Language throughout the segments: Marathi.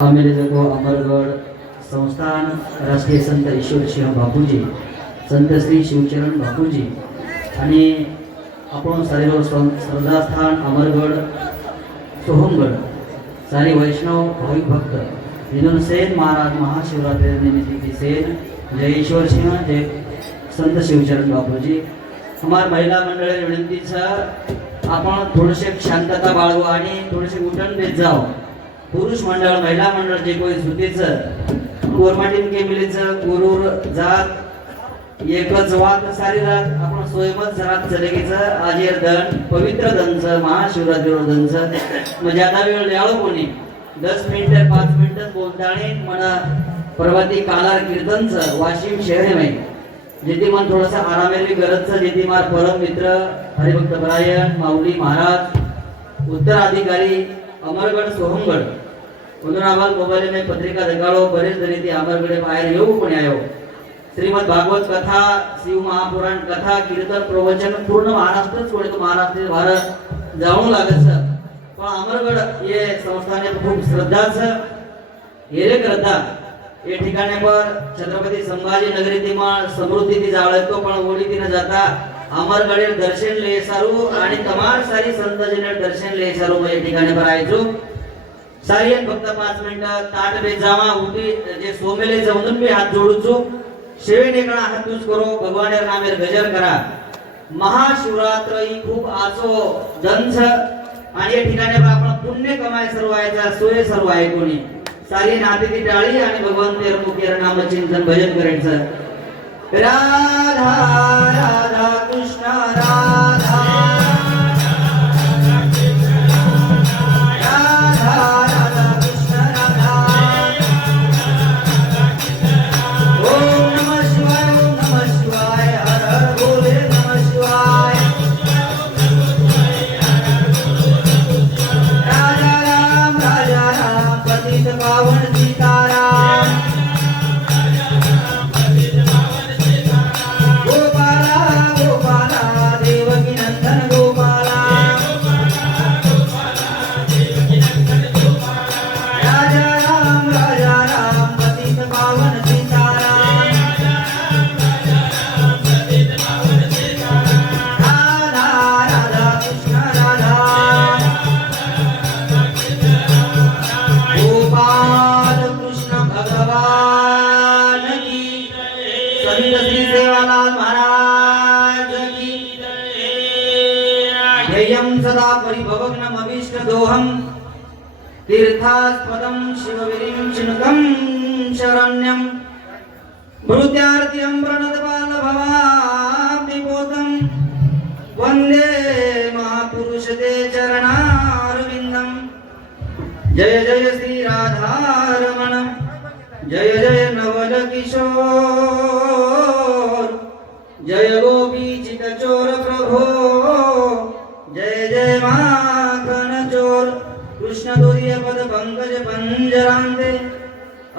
को अमरगड संस्थान राष्ट्रीय संत ईश्वरसिंह बापूजी, संत श्री शिवचरण बापूजी आणि आपण सारे श्रद्धास्थान अमरगड सोहमगड सारे वैष्णव भाविक भक्त विनोद सेन महाराज महाशिवरात्री निमित्त सेन जय ईश्वर सिंह जय संत शिवचरण बापूजी। हमार महिला मंडळ विनंतीचा आपण थोडेसे शांतता बाळगू आणि थोडेसे उठण देत जाओ। पुरुष मंडळ महिला मंडळ जे कोई सुतीचं कोरमाटीन केमिलीचं गुरुर जात एकच वात सारी रात आपण सोयमत जरात चलेगीचं आजेर दन पवित्र दनचं महाशिवरात्री दनचं म्हणजे आता वेळ याळो कोणी 10 मिनिट 5 मिनिट बोलताने मना प्रभाती कालार कीर्तनचं वाशिम शहर में जेथे मन थोडासा आरामेली गरजचं जेथे मार परम मित्र हरिभक्त परायण माऊली महाराज उत्तराधिकारी अमरगड सोहमगड उदनाबाद मोबाइल में पत्रिका दगाड़ो बरेच जणी ती अमरगडे बाहेर येऊ कोणी आयो। श्रीमद भागवत कथा शिव महापुराण कथा कीर्तन प्रवचन पूर्ण महाराष्ट्रच कोणी तो महाराष्ट्र भारत जाऊन लागत पण अमरगड ये संस्थाने खूप श्रद्धाचं हेरे करता ये ठिकाणी पर छत्रपती संभाजी नगरी तिमा समृद्धी ती जाळतो पण ओळी तिने जाता अमरगडे दर्शन ले सारू आणि तमार सारी संत जने दर्शन ले सारू या ठिकाणी पर आयचो सारी फक्त 5 मिनिट ताट बे जावा उठी जे सोमेले जाऊन बी हात जोडूचो शेवे नेकळा हात यूज करो भगवानेर नामेर गजर करा। महाशिवरात्र ही खूप आचो दंस आणि या ठिकाणी आपण पुण्य कमाय सर्व व्हायचा सोय सर्व आहे कोणी सारी नाती टाळी आणि भगवंतेर मुखेर नाम चिंतन भजन करायचं। राधा राधा कृष्ण राधा सदा परिभवग्नम अभीष्ट दोहम तीर्थास्पदम शिवविरिं चिनुकं शरण्यं भृत्यार्तिं प्रणतपाल भवाब्धिपोतं वन्दे महापुरुष ते चरणारविन्दं। जय जय श्री राधारमण जय जय नवल किशोर जय गोपी चितचोर प्रभो जय जय माखन चोर कृष्ण दोरिय पद पंकज पंजरांते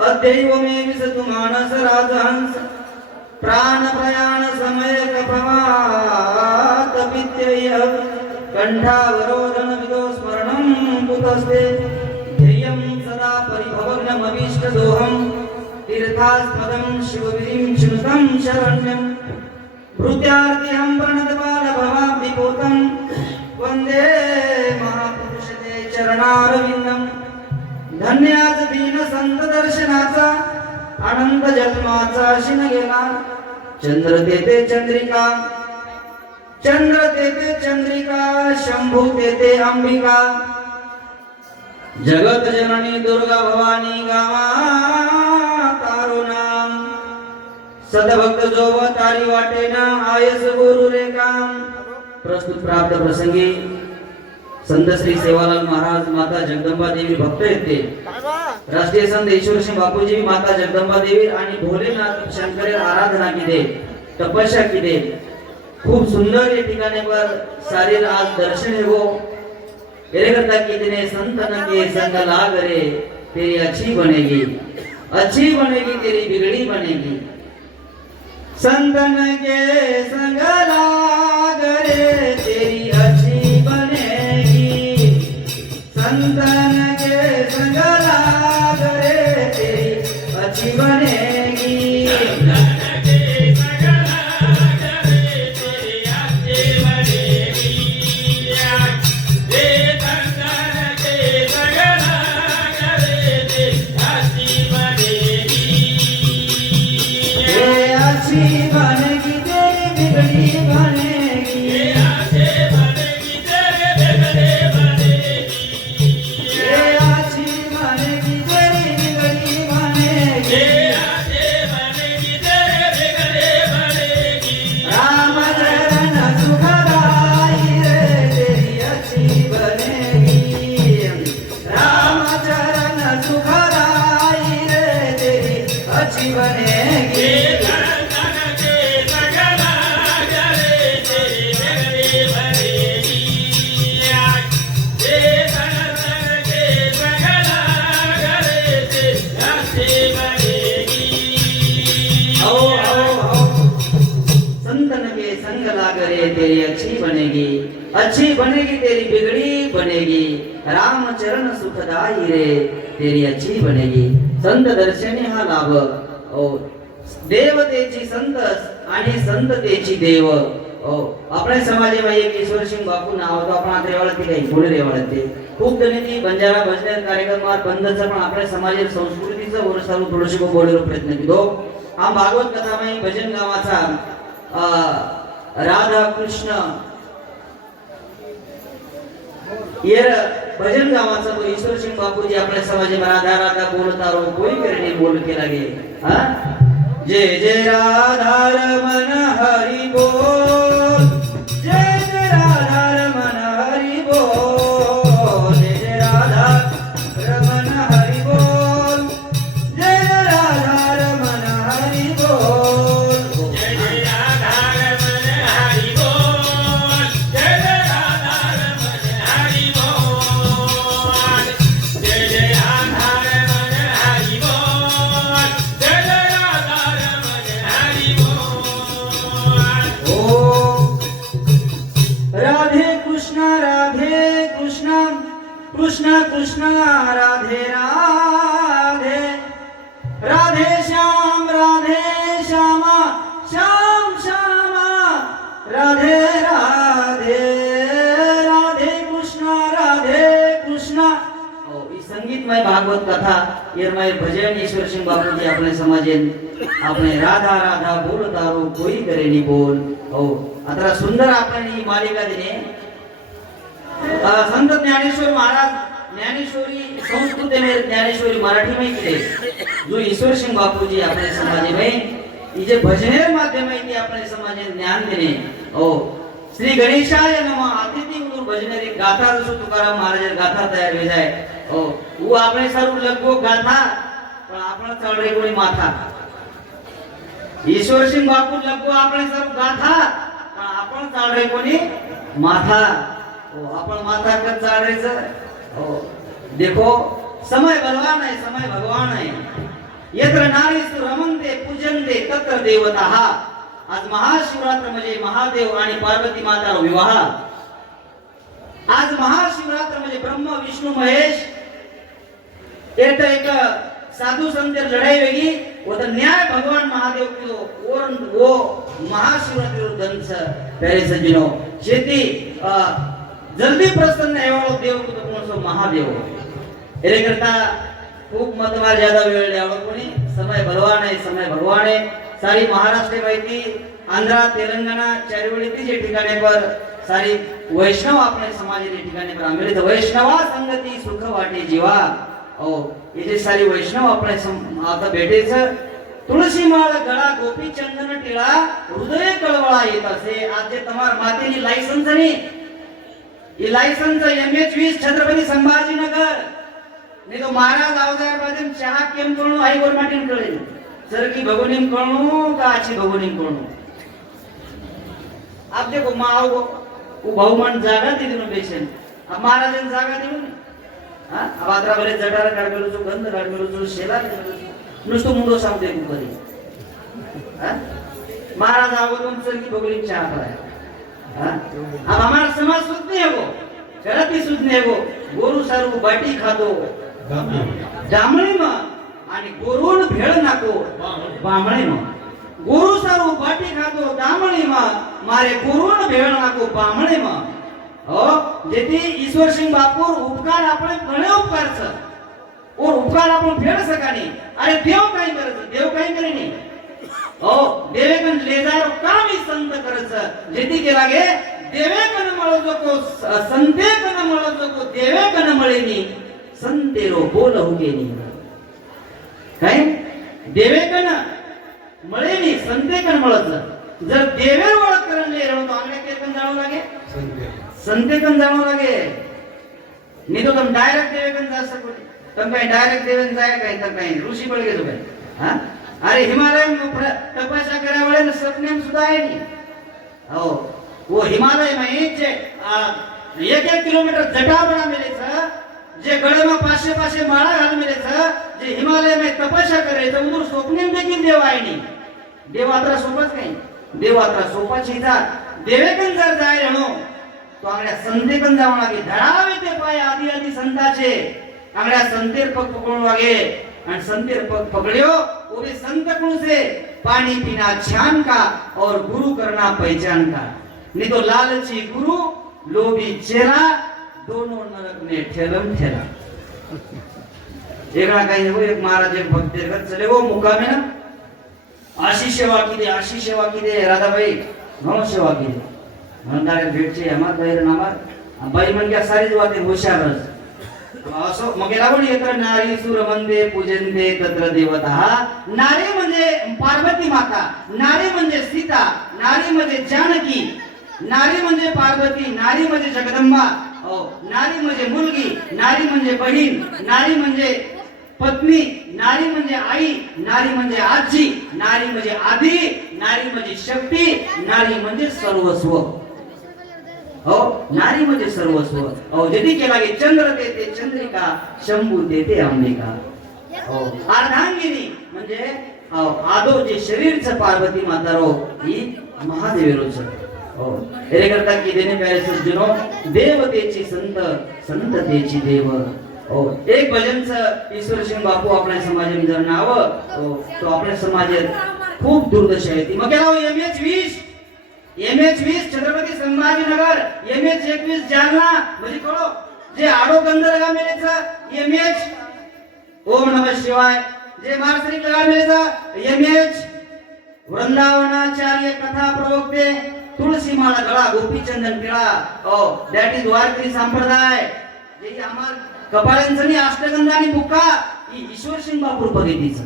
अद्यैव मे विसतु मानस राजहंस प्राण प्रयाण समय कपवात पित्यय कंठावरोधन विदो स्मरणं कुतस्ते ध्येयं सदा परिभवग्नम अभीष्ट दोहम तीर्थास्पदं शिवविरिं चिनुतं शरण्यं भृत्यार्तिहं प्रणतपाल भवाब्धिपोतं वंदे महापुरुष ते चरणारविंदम। धन्याच दीन संत दर्शनाचा आनंद जन्माचा शिन गेला। चंद्र तेते चंद्रिका चंद्र तेते चंद्रिका शंभू तेते अंबिका जगत जननी दुर्गा भवानी गावा तारो नाम सदभक्त जोव तारी वाटेना आयस गुरु रे काम। प्रस्तुत प्राप्त प्रसंगी संत श्री सेवालाल महाराज माता जगदंबा देवी भक्त येते राष्ट्रीय संत ईश्वर सिंह बापूजी माता जगदंबा देवी आणि भोलेनाथ शंकर आराधना की दे तपस्या की दे खूप सुंदर ये ठिकाणे पर सारे आज दर्शन हो तेरे करता की दिने संतन के संग लाग रे तेरी अच्छी बनेगी तेरी बिगड़ी बनेगी। संतन के संग लाग रे तेरी अच्छी बनेगी संतन के संग लाग अच्छी बनेगी तेरी अच्छी बनेगी तेरी बिगड़ी बनेगी राम चरण सुखदाई रे तेरी अच्छी बनेगी संत दर्शनी हा लाभ देवतेची संत आणि संततेची देव आपल्या समाजामध्ये एक ईश्वरसिंग बापू नाव होतं आपण आता रेवाळते काही पुढे रेवाळते खूप जणी बंजारा भजन कार्यक्रमात बंदचं पण आपल्या समाजाच्या संस्कृतीचं वरसारू थोडीशी बोलण्याचा प्रयत्न केलो हा भागवत कथामय भजन गावाचा राधा कृष्ण येर भजन गावाचा तो ईश्वरसिंग बापूजी आपल्या समाजामध्ये राधा राधा बोलता रो कोई करणे बोल केला गे जय जय राधा रमण हरी बोल जय जय राधा रमण हरी बोल जय जय राधा रमण हरी बोल जय जय राधा रमण हरी बोल जय जय राधा रमण हरी बोल जय जय राधा रमण हरी बोल जय जय राधा रमण हरी बोल जय जय राधा रमण हरी बोल ओ राधे कृष्ण कृष्ण कृष्ण राधे राधे राधे श्याम श्यामा श्याम श्यामा राधे राधे राधे कृष्ण ही संगीतमय भागवत कथा येरमय भजन ईश्वरसिंग बापूजी आपल्या समाजेन आपले राधा राधा बोलता रो कोई करेनी बोल आता सुंदर आपल्याला ही मालिका दिने संत ज्ञानेश्वर महाराज ज्ञानेश्वरी संस्कृतीने ज्ञानेश्वरी मराठी में केले जो ईश्वरसिंग बापूजी आपल्या समाजामध्ये ही जे भजनेर माध्यम आहे ती आपल्या समाजात ज्ञान देणे श्री गणेशाय नमः अतिथि उदूर भजनेर एक गाथा जसो तुकाराम महाराज गाथा तयार हो जाए वो આપણે સરું લગવો ગાથા પણ આપણો ચડરે કોની માથા ઈશ્વરસિંહ બાપુ લગવો આપણે સરું ગાથા પણ આપણો ચડરે કોની માથા आपण माथा कर चालायचं देखो समय बलवान है समय भगवान है यत्र नारीसु रमन्ते पूजन्ते तत्र देवताः आज महाशिवरात्र म्हणजे महादेव आणि पार्वती माता विवाह आज महाशिवरात्र म्हणजे ब्रह्म विष्णू महेश एक साधु संत लढाई वेगळी वो तो न्याय भगवान महादेव की और वो महाशिवरात्री दंस प्यारे सज्जनो शेती जल्दी प्रसन्न एवढो देव तो कोणसो महादेव एरे करता खूप मतवार ज्यादा वेळ द्यावा कोणी समय बलवान आहे समय भगवान आहे सारी महाराष्ट्र माहिती आंध्रा तेलंगणा चारवळीती जे ठिकाणे पर सारी वैष्णव आपल्या समाजाच्या ठिकाणी पर आम्ही वैष्णवा संगती सुख वाटे जीवा ये सारी वैष्णव आपल्या आता भेटेचं तुळशी माळ गळा गोपी चंदन टिळा हृदय कळवळा येत असे आज जे तमार मातेनी लायसन्स नाही ये लाइसेंस MH20 छत्रपति संभाजीनगर नहीं तो महाराज आवजार बाजन चहा केम करणो आई वर माटीन कळे सर की भगोनीम करणो का अच्छी भगोनीम करणो आप देखो माओ वो बहुमान जागा दी दिनो बेशन अब महाराजन जागा दिनो हां अब आद्रा बरे जटार काढमेलो जो गंध काढमेलो जो शेला नुसतो मुंडो सांगते कुकरी हां महाराज आवरून सर की भगोनीम चहा कराय अब हमारा समाज शुद्ध नहीं है वो गलत ही शुद्ध नहीं है वो गोरू सारू बाटी खातो जांभळी मा आणि गोरून भेळ नाको बांबळे मा गोरू सारू बाटी खातो जांभळी मा मारे गोरून भेळ नाको बांबळे मा जेती ईश्वरसिंग बापूर उपकार आपण घणे उपकार छ और उपकार आपण फेड सकानी अरे देव काय करत देव काय करे नाही देवेकन लेजार काम ही संत करच जेती केला गे देवेकन मळो को संतेकन मळो को देवेकन मळेनी संतेरो बोल होगेनी काय देवेकन मळेनी संतेकन मळच जर देवेर ओळख करले रो तो आंगणे केकन जाणो लागे संतेकन जाणो लागे नहीं तो तुम डायरेक्ट देवेकन जा सको तुम काय डायरेक्ट देवेकन जाय काय तर काय ऋषी बळगे जो काय हां अरे हिमालय तपस्या કર્યા વળે સપનેમ સુધા है नहीं हो वो हिमालय में जे 1-1 किलोमीटर जटा बना मिले छ जे गळे में पाशे पाशे माळा घाल मिले छ जे हिमालय में तपस्या करे छ उधर स्वप्नेम देखील देव आहे नहीं देवात्रा सोपच काही देवात्रा सोपाची जा देवेकन जर जाय रहणो तो आंगड्या संतेकन जावं लागे धडावे ते पाय आदि आदि संताचे आंगड्या संतेर पग पकडून लागे आणि संतेर पग पकड़ियो वो भी संत कुण से पानी पीना छान का और गुरु करना पहचान का नहीं तो लालची गुरु लोभी चेला दोनों नरक में ठेलम ठेला एकड़ा काही हो एक महाराज एक भक्त घर चले वो मुकामे ना आशी सेवा की दे राधाबाई नो सेवा की दे म्हणतारे भेटचे हमार बाहेर नामार बाई म्हण क्या सारी वाते होशारच असो मगेला पण येत्र नारी सुर मंदे पूजनते तत्र देवता नारी म्हणजे पार्वती माता नारी म्हणजे सीता नारी म्हणजे जानकी नारी म्हणजे पार्वती नारी म्हणजे जगदंबा नारी म्हणजे मुलगी नारी म्हणजे बहीण नारी म्हणजे पत्नी नारी म्हणजे आई नारी म्हणजे आजी नारी म्हणजे आधी नारी म्हणजे शक्ती नारी म्हणजे सर्वस्व हो नारी म्हणजे सर्वस्व यदि केला गे चंद्र देते चंद्रिका शंभू देते अंबिका अर्धांगिनी म्हणजे आदो जे शरीरचं पार्वती माता रो ही महादेवीरोच हो एरे करता की देने प्यारे सज्जनो देवतेची संत संततेची देव हो एक भजनचं ईश्वर सिंह बापू आपल्या समाजात जर नाव तो आपल्या समाजात खूप दुर्दशा आहे ती मग MH20 छत्रपती संभाजीनगर MH21 जालना म्हणजे कळो जे आडो गंधर लगा मेलेचं MH ओम नमः शिवाय जे मार्सरी लगा मेलेचं MH वृंदावनाचार्य कथा प्रवक्ते तुळसी माळा गळा गोपीचंदन पिळा दॅट इज वारकरी संप्रदाय जे आम्हाला कपाळांचनी अष्टगंधानी बुक्का ही ईश्वर सिंह बापूर बघितलीच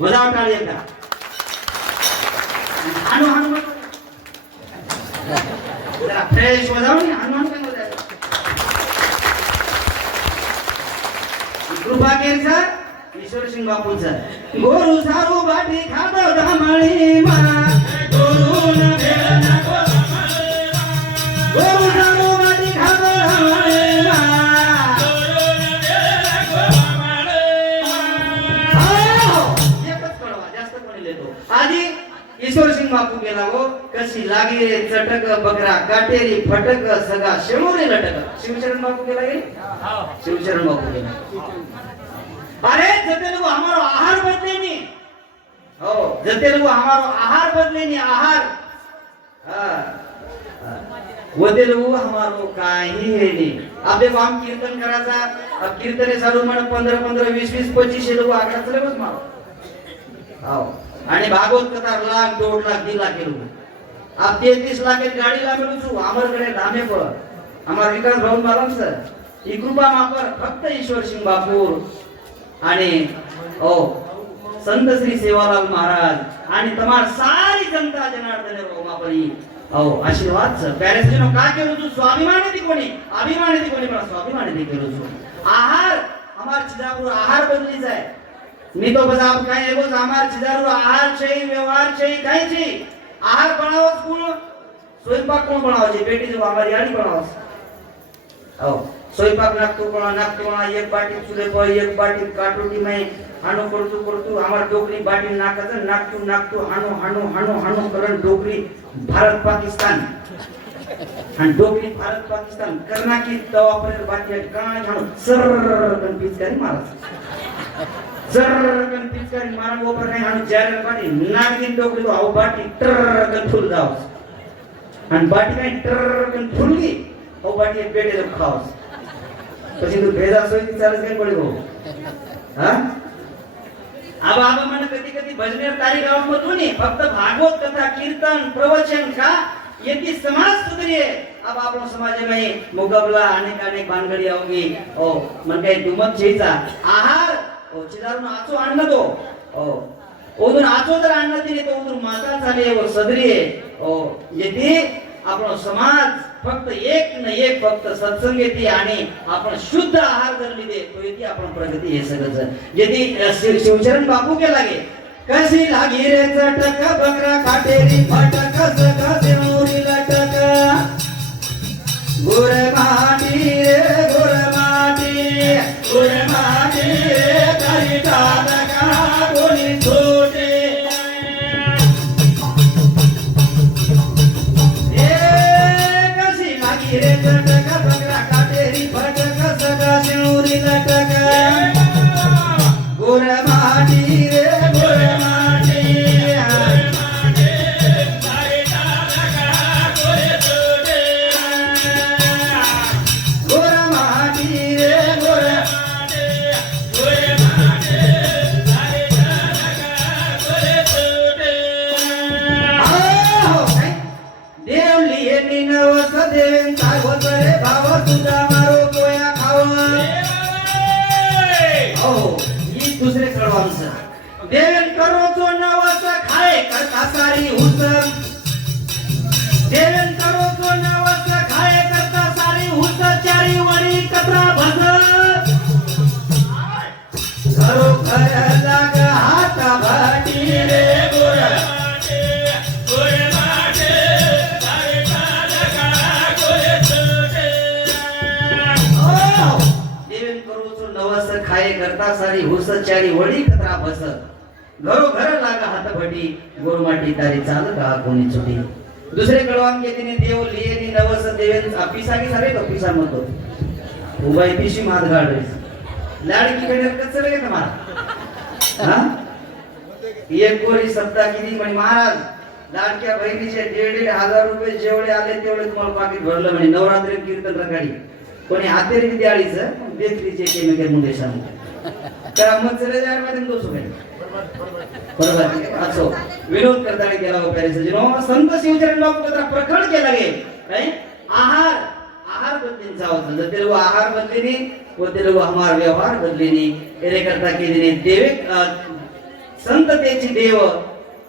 वजाव टाळी एकदा हाणू जरा फ्रेश वजाव नी हाणू काय वजाव कृपा केरचा ईश्वर सिंह बापूचा गोरू सारू बाटी खातो धामळी मा गोरू न भेळ नको गोरू सारू बाटी खातो धामळी मा आधी ईश्वर सिंह बापू गेला हो कशी लागी रे चटक बकरा काटेरी फटक सगा शेमोरे लटक शिवचरण बापू गेला गे शिवचरण बापू गेला अरे जते लोग हमारो आहार बदले नी हो जते लोग हमारो आहार बदले नी आहार वते लोग हमारो काही है नी अब देखो हम कीर्तन कराचा अब कीर्तने चालू म्हण 15 20 25 लोग आकडा चले बस मारो हो आणि भागवत कथा लाख 2 लाख 3 लाख केलो आप 33 लाख की गाड़ी ला मिलू छु हमर गडे धामे पर हमार विकास भवन बालम सर ही कृपा मापर फक्त ईश्वर सिंह बापूर आणि संत श्री सेवालाल महाराज आणि तमार सारी जनता जनार्दन रोमापरी आशीर्वाद सर पॅरेस जनो का केलो छु स्वाभिमानी दी कोणी अभिमानी दी कोणी पण स्वाभिमानी दी केलो छु आहार हमार चिदापुर आहार बदली जाय मी तो बजा आप काही एगो हमार चिदापुर आहार छै व्यवहार छै काही छै आहार बनावस कोण स्वयंपाक कोण बनावजे बेटी जो हमारी याडी बनावस स्वयंपाक नाखतो कोण एक बाटी चुले पर एक बाटी काटोटी में हानो करतो हमार डोकरी बाटी नाखतो हानो करन डोकरी भारत पाकिस्तान आणि डोकरी भारत पाकिस्तान करना की तवा पर बाटी काण हानो सर कन पिचकारी मारस सर कन पिचकारी मारन ऊपर काही हानो जारण बाटी नागिन डोकरी तो आव बाटी टर कन फुल जावस आणि बाटी काही टर कन फुलगी ओ बाटी पेटे खावस પછી તું ભેજા સોઈ ચાલે કઈ પડી ગયો હા આવા મને કદી ભજનેર તારી ગામ હતું ને ફક્ત ભાગવત કથા કીર્તન પ્રવચન का यदि समाज सुधरिए अब આપણો સમાજમાં મુકાબલા અનેક ભાનગડી આવगी मन काही दुमत छेचा आहार चिदारून आचो आणलं तो ओदून आचो जर आणलं तिने तो ओदून माता चाले व सदरिये यदि આપણો समाज फक्त एक न एक फक्त सत्संगेती आणि आपण शुद्ध आहार जर लिदे तो यदि आपण प्रगती हे सगळं यदि शिवचरण बापू के लागे कशी लागी रे चटक बकरा काटेरी फटक सका सिमोरी लटक गुर माटी रे करी टाका कोणी छोटे कशी लागी रे चटक बकरा काटेरी फटक सका सिमोरी लटक गुर माटी रे दुसरे कळवांच देवेन करो तो नवस खाए करता सारी हुस देवेन करो तो नवस खाए करता सारी हुस चारी वरी कतरा भज करो घर लाग हात भाटी रे गोर खाए करता सारी हुस चारी वडी कतरा बस घरो घर लागा हात भटी गोरमाटी तारी चाल का कोणी चुटी दुसरे कळवान घेतीने देव लियेनी नवस देवेन अपिसा की सारे कपिसा म्हणतो उबाई पिशी मात गाड लाडकी कडे कसं रे तुम्हाला हा एक कोरी सप्ताह किती म्हणे महाराज लाडक्या बहिणीचे 1,500 रुपये जेवढे आले तेवढे तुम्हाला पाकिट भरलं म्हणे नवरात्री कीर्तन रकाडी कोणी हातेरी दिवाळीचं देत्रीचे केमिकल मुंडे सांगतो तर मग चले जाय मध्ये दोष होईल बरोबर असो विनोद करता गेला हो प्यारे सजनो संत शिवचरण बापू कथा प्रकट केला गे काय आहार बदलीन जावं जर ते आहार बदलीनी व ते हमार व्यवहार बदलीनी एरे करता केलीने देवे संततेची देव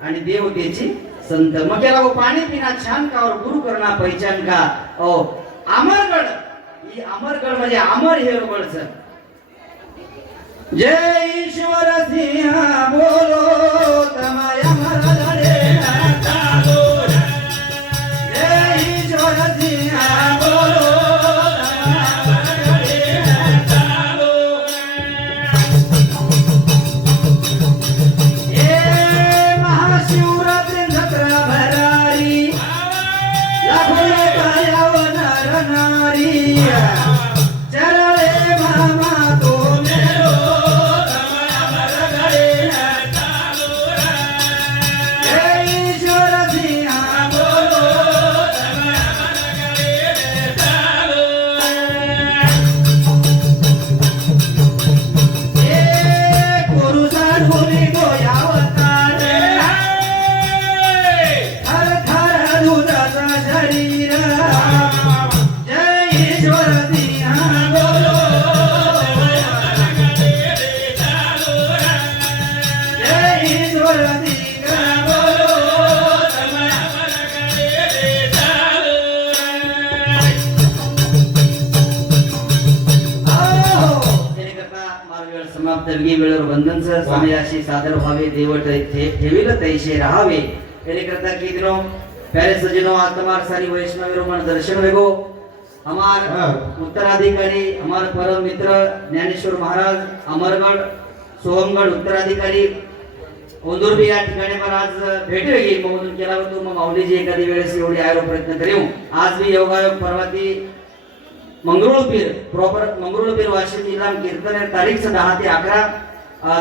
आणि देवतेची संत मग केला वो पाणी पिना छान का और गुरु करना पहचान का ओ अमरगड ही अमरगड म्हणजे अमर हे बळच जय ईश्वर सिंह बोलो तमाय अमर लढे चालो जय ईश्वर सिंह बोलो तमाय अमर लढे चालो ए महाशिवरात्री जत्रा भरारी लाखो लोक नारी चरळे मामा तो मेरो तमाय अमर लढे चालो जय ईश्वर सिंह बोलो तमाय अमर लढे चालो ए पुरुषा ढोली गोयावतार हर थर दुधाचा शरीर जय ईश्वर सिंह बोलो तमाय अमर लढे चालो जय ईश्वर सिंह बोलो तमाय अमर लढे चालो मार्गवेळ समाप्त वेळेवर वंदनचं समयाशी सादर व्हावे देवट ठेविल तैसे राहावे एने करता की दिनो प्यारे सजनो आत्मार सारी वैष्णव रोमन दर्शन वेगो हमार उत्तराधिकारी हमार परम मित्र ज्ञानेश्वर महाराज अमरगढ़ सोहमगढ़ उत्तराधिकारी ओंदुरबी या ठिकाणी पर आज भेट वेगळी मौजूद केला होतो मग माऊलीजी एखादी वेळेस एवढी आयो प्रयत्न करू आज मी योगायोग परवाती मंगरुळपीर प्रॉपर मंगरुळपीर वाशिम जिल्हा कीर्तन तारीख 10 ते 11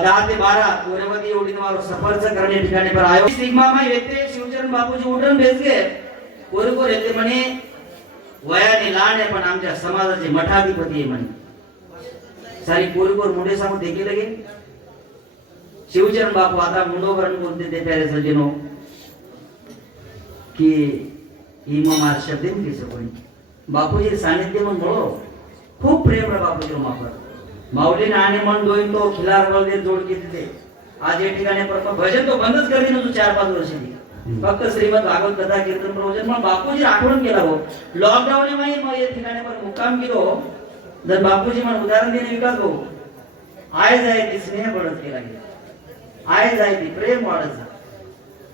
10 ते 12 कोरेवती एवढी तुम्हाला सफरच करणे ठिकाणी पर आयो सिग्मा मा येते शिवचरण बापूजी उडण बेसगे कोरकोर येते म्हणे वयाने लहान आहे पण आमच्या समाजाचे मठाधिपती आहे म्हणे सारी कोरकोर मुंडे सांगू देखील लगे शिवचरण बापू आता मुंडोवरण बोलते ते प्यारे सज्जनो की इमाम शब्देन की सकोनी बापूजी सानिध्य मन बोलो खूप प्रेम रे बापूजी मापर माऊली नाणे मन दोन तो खिलार वळदे जोड घेतले आज या ठिकाणी पर भजन तो बंदच कर दिनो तू 4-5 वर्षांनी फक्त श्रीमद भागवत कथा कीर्तन प्रवचन मग बापूजी आठवण केला हो लॉकडाऊन मध्ये मग या ठिकाणी पर मुक्काम केलो जर बापूजी मन उदाहरण देणे विकास हो आय जाय ती स्नेह पडत केला गेला आय जाय ती प्रेम वाढायचं,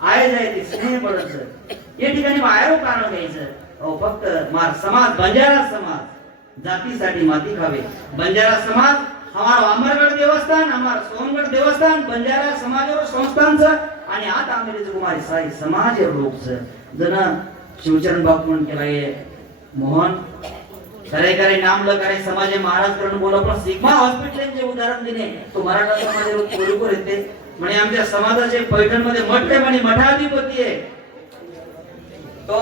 आय जाय ती स्नेह पडायचं. या ठिकाणी बाहेर कारण घ्यायचं. अहो फक्त समाज बंजारा समाज जातीसाठी माती खावे. बंजारा समाज हमारा अमरगढ़ देवस्थान, हमारा सोनगढ़ देवस्थान बंजारा समाज और संस्थानचं आणि आता आम्ही कुमारी साई समाज लोकचं जण शिवचरण बापू म्हणून केलाय. मोहन करे नामलं करे समाज महाराज करून बोला. पण सिग्मा हॉस्पिटलचे उदाहरण दिले तो मराठा समाज बरोबर येते म्हणजे आमच्या समाजाचे पैठण मध्ये मठले म्हणे मठाधिपती आहे तो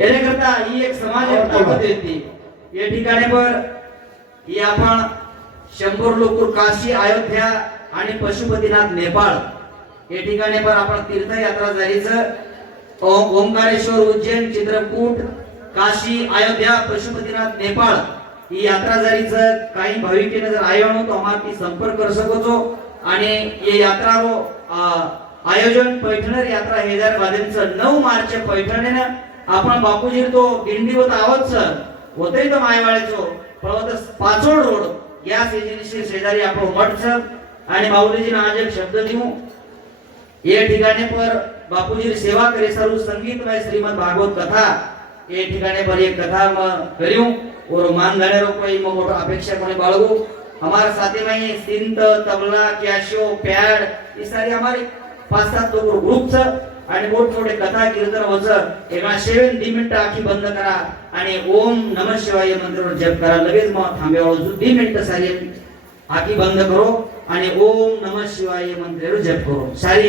याने करता ही एक समाज होती. या ठिकाणी पर ही आपण 100 लोक काशी अयोध्या आणि पशुपतीनाथ नेपाळ या ठिकाणी पर आपण तीर्थयात्रा जायचं. ओंकारेश्वर उज्जैन चित्रकूट काशी अयोध्या पशुपतीनाथ नेपाळ ही यात्रा जायचं. काही भाविकेने जर आयोजन तो आम्हाला संपर्क कर सको आणि ये यात्रा रो आयोजन पैठणर यात्रा 2022 मार्च पैठणेने आपण बापूजी तो दिंडी होत आहोत सर होते तो मायवाळेचो पण पाचोड रोड गॅस एजन्सी शेजारी आपण मठ आणि माऊलीजी आज एक शब्द देऊ. या ठिकाणी पर बापूजी सेवा करे सर्व संगीतमय श्रीमद भागवत कथा ये ठिकाणी पर एक कथा करियो और मान गाने रो कोई मोटो अपेक्षा कोने बाळगो. हमारे साथी में सिंत तबला कैशो पैड ये सारी हमारी 5-7 लोग ग्रुप छ आणि मोठमोठे कथा कीर्तन होत एका 7 मिनिटं आखी बंद करा आणि ओम नमः शिवाय मंत्र जप करा. लगेच मग थांबेवाळो 2 मिनिटं सारी आखी बंद करो आणि ओम नमः शिवाय मंत्र जप करो. सारी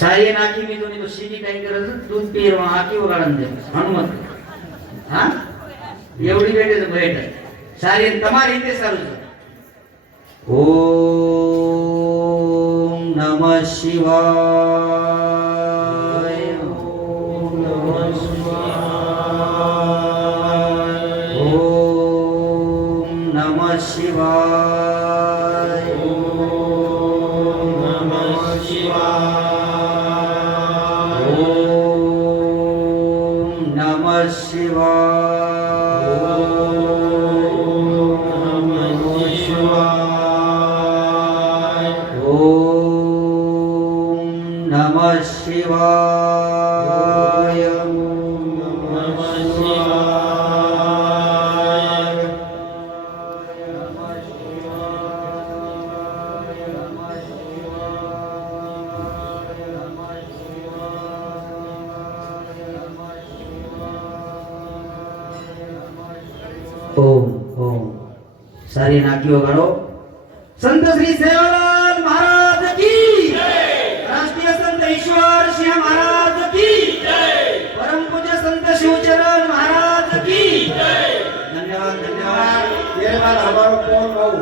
सारी आखी मी दोन्ही शिनी काय करत दूध पीर आखी वगाडन दे हनुमत हा एवढी भेट सारी તમારી રીતે સારું છે. ઓમ નમઃ શિવાય. ઓમ નમઃ શિવાય. ઓમ નમઃ શિવાય. ઓમ નમઃ શિવાય. ઓમ નમઃ શિવાય. नमः शिवाय. नमः शिवाय. ओम ओम सारी नाकी वगाड़ो. संत श्री सेवालाल महाराज की राष्ट्रीय संत ईश्वर सिंह महाराज की परम पूज्य संत शिवचरण महाराज की धन्यवाद धन्यवाद. ये बात हमारो कौन भाऊ